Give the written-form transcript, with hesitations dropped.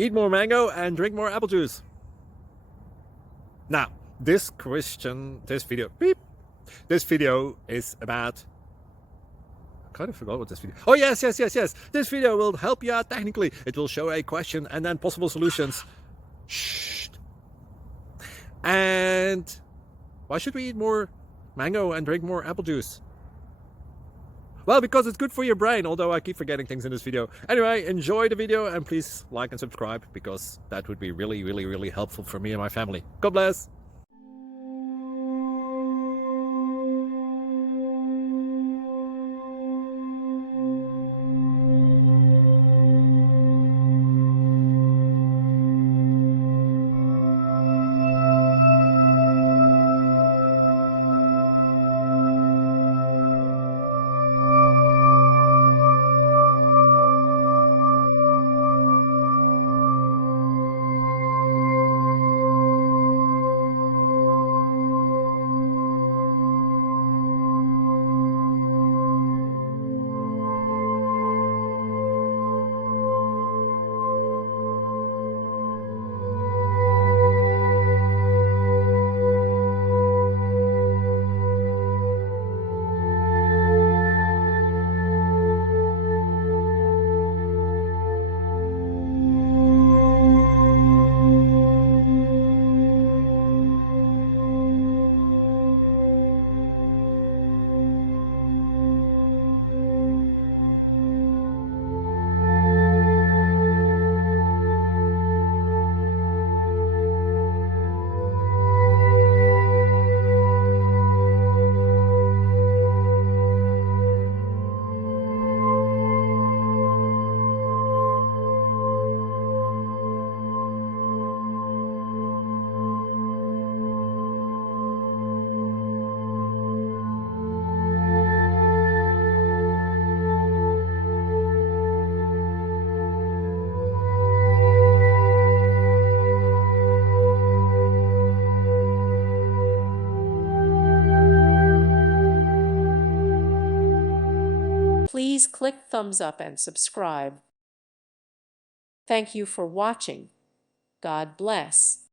Eat more mango and drink more apple juice. Now, this video is about, I kind of forgot what this video. Oh, yes. This video will help you out technically. It will show a question and then possible solutions. Shh. And why should we eat more mango and drink more apple juice? Well, because it's good for your brain, although I keep forgetting things in this video. Anyway, enjoy the video and please like and subscribe, because that would be really helpful for me and my family. God bless. Please click thumbs up and subscribe. Thank you for watching. God bless.